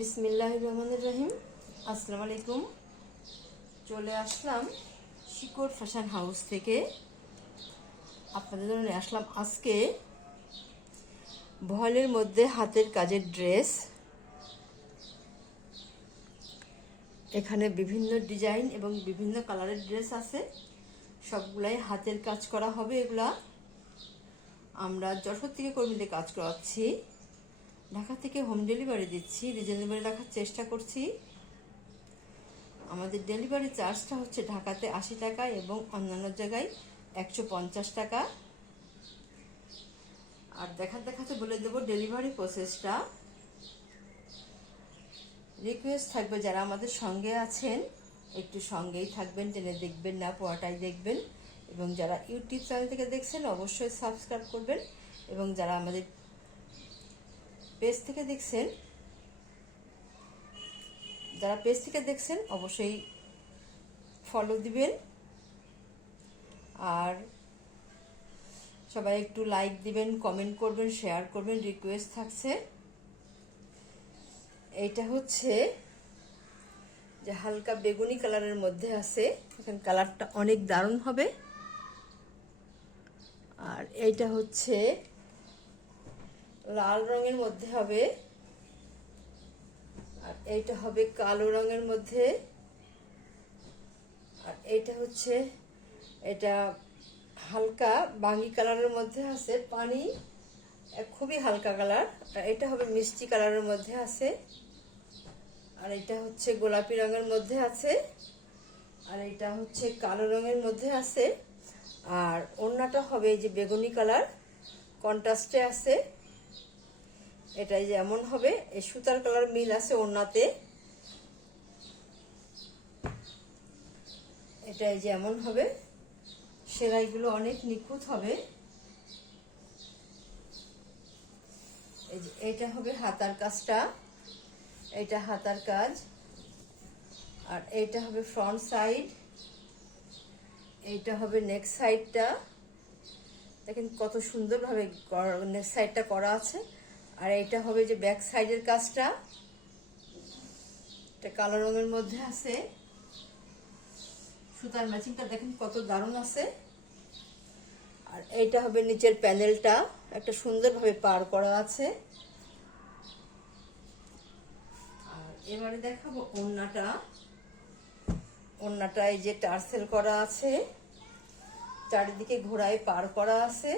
বিসমিল্লাহির রহমানির রহিম। আসসালামু আলাইকুম। চলে আসলাম শিকড় ফ্যাশন হাউস থেকে। আপনাদের জন্য নিয়ে আসলাম আজকে ভয়েলের মধ্যে হাতের কাজের ড্রেস। এখানে বিভিন্ন ডিজাইন এবং বিভিন্ন কালারের ড্রেস আছে, সবগুলাই হাতের কাজ করা হবে। এগুলা আমরা যশোর থেকে কর্মীদের কাজ করাচ্ছি, ঢাকা থেকে হোম ডেলিভারি দিচ্ছি, রিজনেবল রাখার চেষ্টা করছি। আমাদের ডেলিভারি চার্জটা হচ্ছে ঢাকাতে 80 টাকা এবং অন্যান্য জায়গায় 150 টাকা। আর দেখাতে বলে দেবো ডেলিভারি প্রসেসটা। রিকোয়েস্ট থাকবে যারা আমাদের সঙ্গে আছেন একটু সঙ্গেই থাকবেন, টেনে দেখবেন না, পুরোটাই দেখবেন। এবং যারা ইউটিউব চ্যানেল থেকে দেখছেন অবশ্যই সাবস্ক্রাইব করবেন, এবং যারা আমাদের পেজ থেকে দেখছেন অবশ্যই ফলো দিবেন। আর সবাই একটু লাইক দিবেন, কমেন্ট করবেন, শেয়ার করবেন, রিকোয়েস্ট থাকছে। এইটা হচ্ছে যে হালকা বেগুনি কালারের মধ্যে আছে, এখানে কালারটা অনেক দারুণ হবে। আর এইটা হচ্ছে লাল রঙের মধ্যে হবে, আর এইটা হবে কালো রঙের মধ্যে, আর এইটা হচ্ছে এটা হালকা বাঙ্গি কালারের মধ্যে আছে, পানি খুবই হালকা কালার। আর এটা হবে মিষ্টি কালারের মধ্যে আছে, আর এটা হচ্ছে গোলাপি রঙের মধ্যে আছে, আর এটা হচ্ছে কালো রঙের মধ্যে আছে। আর ওড়নাটা হবে এই যে বেগুনি কালার কন্ট্রাস্টে আছে। এটাই যেমন হবে, এই সুতার কালার মিল আছে ওড়নাতে। এটাই যেমন হবে, সেলাইগুলো অনেক নিখুঁত হবে। এই যে এটা হবে হাতার কাজটা, এটা হাতার কাজ। আর এইটা হবে ফ্রন্ট সাইড, এইটা হবে নেক সাইডটা। দেখেন কত সুন্দরভাবে নেক সাইডটা করা আছে। আর এইটা হবে যে ব্যাক সাইডের কাজটা, এটা কালো রঙের মধ্যে আছে। সুতার ম্যাচিংটা দেখেন কত দারুণ আছে। আর এইটা হবে নিচের প্যানেলটা, একটা সুন্দরভাবে পার করা আছে। আর এবারে দেখাবো ওড়নাটা। ওড়নাটা এই যে টার্সেল করা আছে, চারিদিকে ঘোড়ায় পার করা আছে,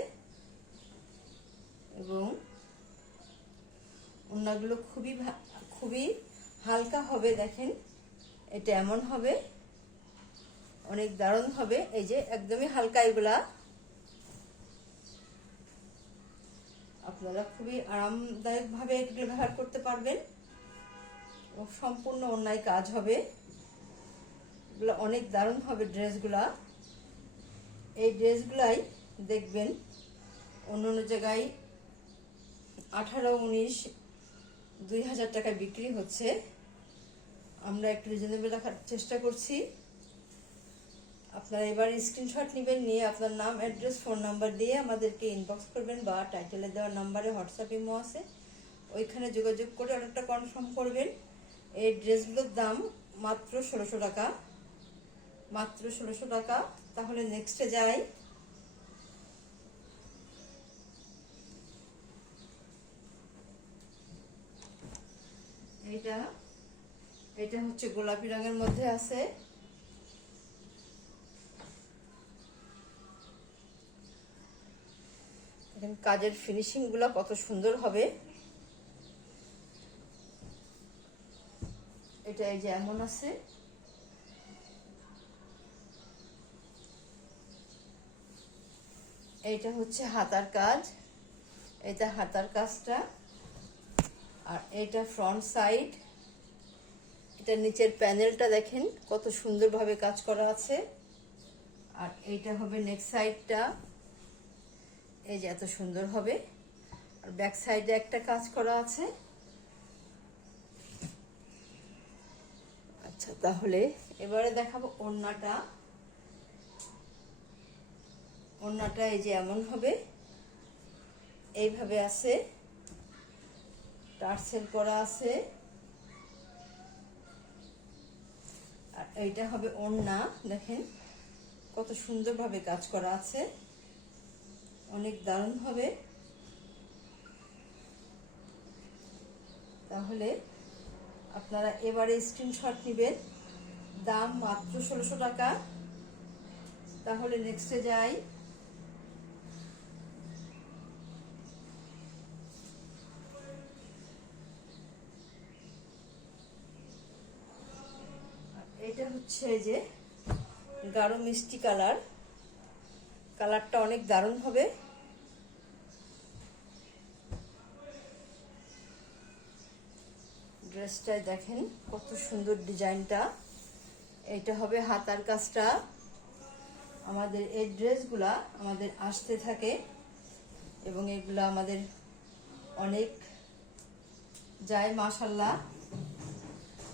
এবং ওড়নাগুলো খুবই হালকা হবে। দেখেন এটা এমন হবে, অনেক দারুণ হবে। এই যে একদমই হালকা, এগুলা আপনারা খুবই আরামদায়ক ভাবে এগুলো ব্যবহার করতে পারবেন। ও সম্পূর্ণ ওড়নায় কাজ হবে, এগুলো অনেক দারুণ হবে ড্রেসগুলা। এই ড্রেসগুলাই দেখবেন অন্য জায়গায় 18, 19, 2000 টাকায় বিক্রি হচ্ছে। আমরা একটু রিজনেবল রাখার চেষ্টা করছি। আপনারা এবার স্ক্রিনশট নেবেন, নিয়ে আপনার নাম, অ্যাড্রেস, ফোন নাম্বার দিয়ে আমাদেরকে ইনবক্স করবেন, বা টাইটেলে দেওয়ার নাম্বারে হোয়াটসঅ্যাপ ইমো আছে, ওইখানে যোগাযোগ করে অর্ডারটা কনফার্ম করবেন। এই ড্রেসগুলোর দাম মাত্র 1600 টাকা, মাত্র 1600 টাকা। তাহলে নেক্সটে যাই। এটা হচ্ছে গোলাপি রঙের মধ্যে আছে। কাজের ফিনিশিং গুলা কত সুন্দর হবে। এটা এই যে এমন আছে। এইটা হচ্ছে হাতার কাজ, এটা হাতার কাজটা। আর এটা ফ্রন্ট সাইড, এটা নিচের প্যানেলটা দেখেন কত সুন্দরভাবে কাজ করা আছে। আর এইটা হবে নেক সাইডটা, এই যে এত সুন্দর হবে। আর ব্যাক সাইডে একটা কাজ করা আছে। আচ্ছা, তাহলে এবারে দেখাবো ওড়নাটা। ওড়নাটা এই যে এমন হবে, এইভাবে আছে, টার্সেল করা আছে। এইটা হবে ওড়না, দেখেন কত সুন্দরভাবে কাজ করা আছে, অনেক দারুণ হবে। তাহলে আপনারা এবারে স্ক্রিনশট নেবেন, দাম মাত্র 1600 টাকা। তাহলে নেক্সটে যাই। এটা হচ্ছে যে গাঢ় মিষ্টি কালার, কালারটা অনেক দারুণ হবে। ড্রেসটায় দেখেন কত সুন্দর ডিজাইনটা। এটা হবে হাতার কাজটা। আমাদের এই ড্রেসগুলা আমাদের আসতে থাকে এবং এগুলা আমাদের অনেক যায় মাশাআল্লাহ।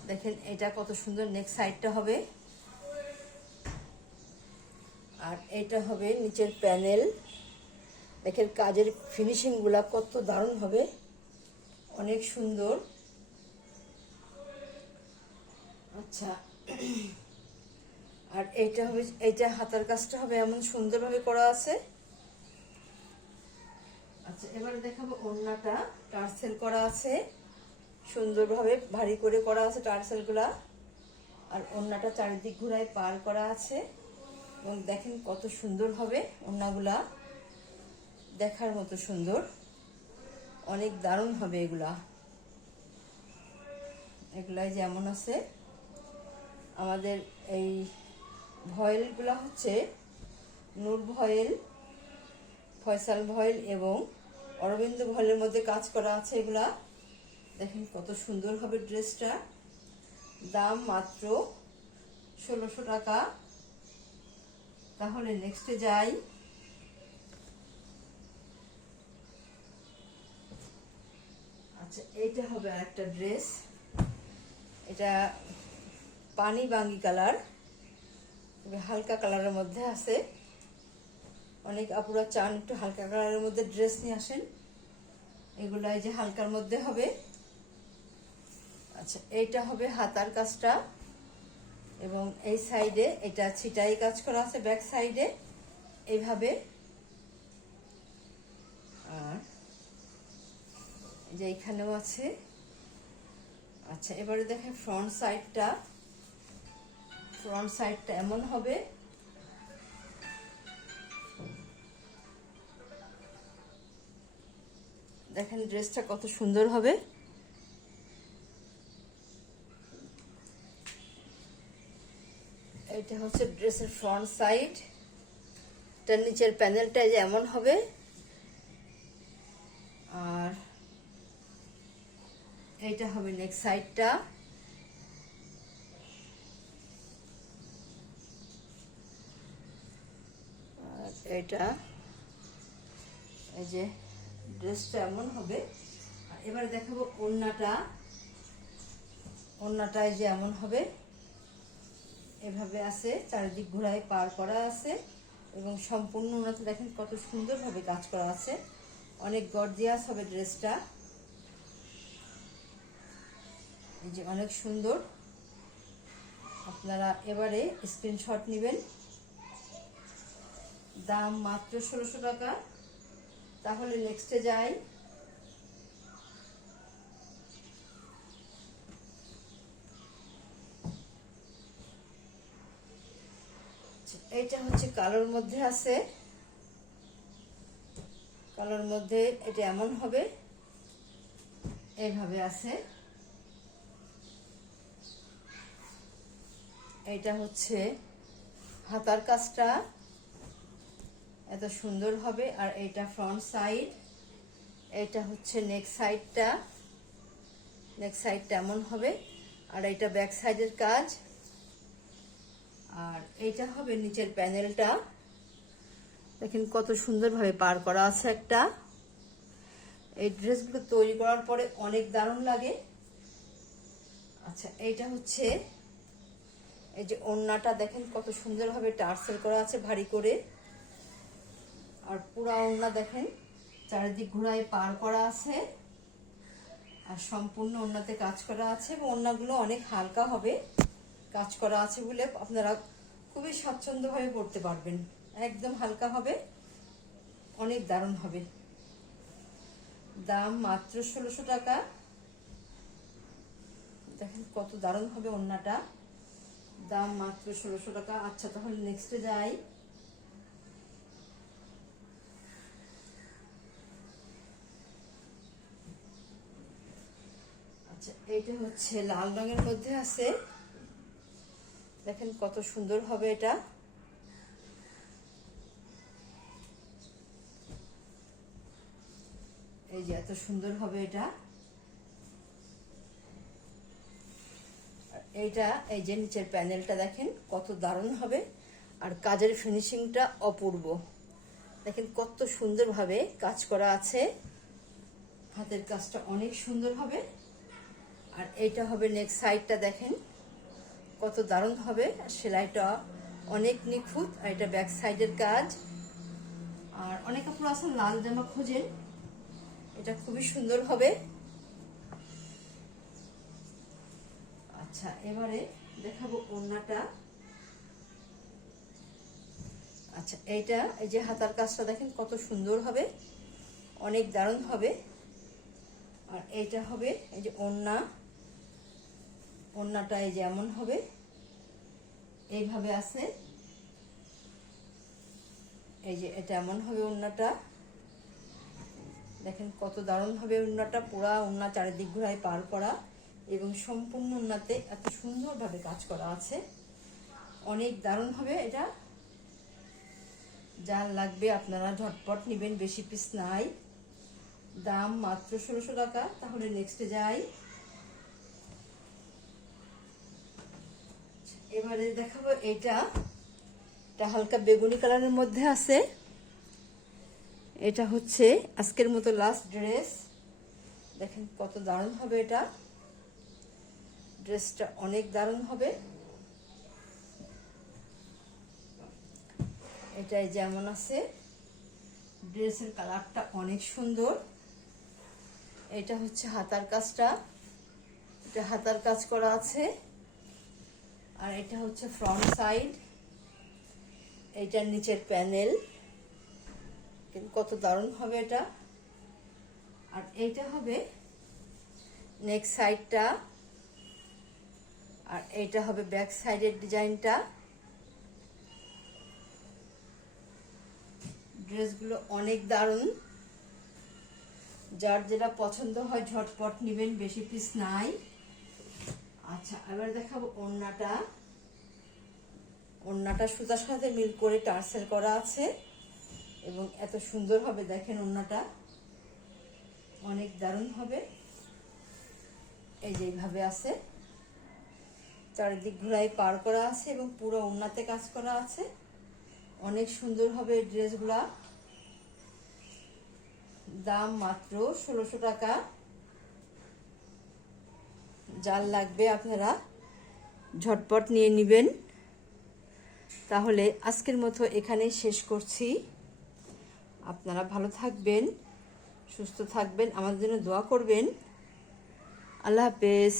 দেখেন এটা কত সুন্দর নেক সাইডটা হবে, আর এটা হবে নিচের প্যানেল। দেখেন কাজের ফিনিশিংগুলা কত দারুণ হবে, অনেক সুন্দর। আচ্ছা, আর এইটা হবে, এইটা হাতার কাজটা হবে এমন সুন্দরভাবে করা আছে। আচ্ছা, এবারে দেখাবো ওড়নাটা, টার্সেল করা আছে সুন্দরভাবে, ভারী করে করা আছে টার্সেলগুলা। আর ওড়নাটা চারিদিক ঘুরায় পার করা আছে এবং দেখেন কত সুন্দর হবে ওড়নাগুলা, দেখার মতো সুন্দর, অনেক দারুণ হবে এগুলা। এগুলাই যেমন আছে আমাদের এই ভয়েলগুলা হচ্ছে নূর ভয়েল, ফয়সাল ভয়েল এবং অরবিন্দ ভয়েলের মধ্যে কাজ করা আছে এগুলা। দেখেন কত সুন্দর হবে ড্রেসটা, দাম মাত্র 1600 টাকা। তাহলে নেক্সটে যাই। আচ্ছা, এইটা হবে আরেকটা ড্রেস, এটা পানি বাঙ্গি কালার, হালকা কালারের মধ্যে আছে। অনেক আপুরা চান একটু হালকা কালারের মধ্যে ড্রেস নিয়ে আসেন, এগুলো এই যে হালকার মধ্যে হবে। আচ্ছা, এইটা হবে হাতার কাজটা এবং এই সাইডে এটা ছিটাই কাজ করা আছে ব্যাক সাইডে এইভাবে। আর যে এইখানেও আছে। আচ্ছা, এবারে দেখেন ফ্রন্ট সাইডটা, ফ্রন্ট সাইডটা এমন হবে, দেখেন ড্রেসটা কত সুন্দর হবে। এটা হচ্ছে ড্রেসের ফ্রন্ট সাইড, তার নিচের প্যানেলটা যেমন হবে। আর এইটা হবে নেক সাইডটা, আর এটা এই যে ড্রেসটা এমন হবে। আর এবারে দেখাবো ওড়নাটা, ওড়নাটায় যে এমন হবে, এভাবে আছে, চারিদিক ঘোরায় পার করা আছে এবং সম্পূর্ণ ওড়নাতে দেখেন কত সুন্দরভাবে কাজ করা আছে, অনেক গর্জিয়াস হবে ড্রেসটা। এই যে অনেক সুন্দর। আপনারা এবারে স্ক্রিনশট নেবেন, দাম মাত্র 1600 টাকা। তাহলে নেক্সটে যাই। এইটা হচ্ছে কালোর মধ্যে আছে, কালোর মধ্যে এটা এমন হবে, এইভাবে আছে। এটা হচ্ছে হাতার কাজটা, এত সুন্দর হবে। আর এটা ফ্রন্ট সাইড, এটা হচ্ছে নেক সাইডটা, নেক সাইডটা এমন হবে। আর এটা ব্যাক সাইডের কাজ। আর এইটা হবে নিচের প্যানেলটা, দেখেন কত সুন্দরভাবে পার করা আছে একটা। এই ড্রেসগুলো তৈরি করার পরে অনেক দারুণ লাগে। আচ্ছা, এইটা হচ্ছে এই যে ওড়নাটা, দেখেন কত সুন্দরভাবে টার্সেল করা আছে ভারী করে। আর পুরা ওড়না দেখেন চারিদিক ঘোরায় পার করা আছে আর সম্পূর্ণ ওড়নাতে কাজ করা আছে এবং ওড়নাগুলো অনেক হালকা হবে, কাজ করা আছে বলে আপনারা খুবই স্বাচ্ছন্দ্যভাবে পরতে পারবেন। একদম হালকা হবে, অনেক দারুণ হবে। দাম মাত্র 1600 টাকা। দেখেন কত দারুণ হবে ওড়নাটা, দাম মাত্র 1600 টাকা। আচ্ছা, তাহলে নেক্সটে যাই। আচ্ছা, এইটা হচ্ছে লাল রঙের মধ্যে আছে। দেখেন কত সুন্দর হবে এটা। এই যে এত সুন্দর হবে এটা। এইটা এই যে নিচের প্যানেলটা দেখেন কত দারুণ হবে, আর কাজের ফিনিশিংটা অপূর্ব। দেখেন কত সুন্দরভাবে কাজ করা আছে, হাতের কাজটা অনেক সুন্দর হবে। আর এইটা হবে নেক্সট সাইডটা, দেখেন কত দারুণ হবে, আর সেলাইটা অনেক নিখুঁত। আর এটা ব্যাক সাইডের কাজ। আর অনেক আপুরা আছেন লাল জামা খোঁজেন, এটা খুবই সুন্দর হবে। আচ্ছা, এবারে দেখাবো ওড়নাটা। আচ্ছা, এইটা এই যে হাতার কাজটা দেখেন কত সুন্দর হবে, অনেক দারুণ হবে। আর এইটা হবে এই যে ওড়নাটা এই যে এমন হবে, এইভাবে আছে। এই যে এটা এমন হবে ওড়নাটা, দেখেন কত দারুণ হবে ওড়নাটা। পুরা ওড়না চারিদিক ঘুরায় পার করা, এবং সম্পূর্ণ ওড়নাতে এত সুন্দরভাবে কাজ করা আছে, অনেক দারুণ হবে এটা। যার লাগবে আপনারা ঝটপট নেবেন, বেশি পিস নাই। দাম মাত্র 1600 টাকা। তাহলে নেক্সটে যাই। এবারে দেখাবো এটা হালকা বেগুনি কালারের মধ্যে আছে। এটা হচ্ছে আজকের মতো লাস্ট ড্রেস। দেখেন কত দারুণ হবে এটা, ড্রেসটা অনেক দারুণ হবে। এটাই যেমন আছে, ড্রেসের কালারটা অনেক সুন্দর। এটা হচ্ছে হাতার কাজটা, এটা হাতার কাজ করা আছে। আর এটা হচ্ছে ফ্রন্ট সাইড, এইটার নিচের প্যানেল, কিন্তু কত দারুণ হবে এটা। আর এইটা হবে নেক্সট সাইডটা, আর এইটা হবে ব্যাক সাইডের ডিজাইনটা। ড্রেসগুলো অনেক দারুণ, যার যেটা পছন্দ হয় ঝটপট নেবেন, বেশি পিস নাই। আচ্ছা, এবার দেখাবো ওড়নাটা সুতার সাথে মিল করে টার্সেল করা আছে, এবং এত সুন্দর হবে। দেখেন ওড়নাটা অনেক দারুণ হবে। এই যে এইভাবে আছে, চারিদিক ঘুরাই পার করা আছে, এবং পুরো ওড়নাতে কাজ করা আছে, অনেক সুন্দর হবে এই ড্রেসগুলা। দাম মাত্র 1600 টাকা। যার লাগবে আপনারা ঝটপট নিয়ে নেবেন। তাহলে আজকের মতো এখানেই শেষ করছি। আপনারা ভালো থাকবেন, সুস্থ থাকবেন, আমাদের জন্য দোয়া করবেন। আল্লাহ হাফেজ।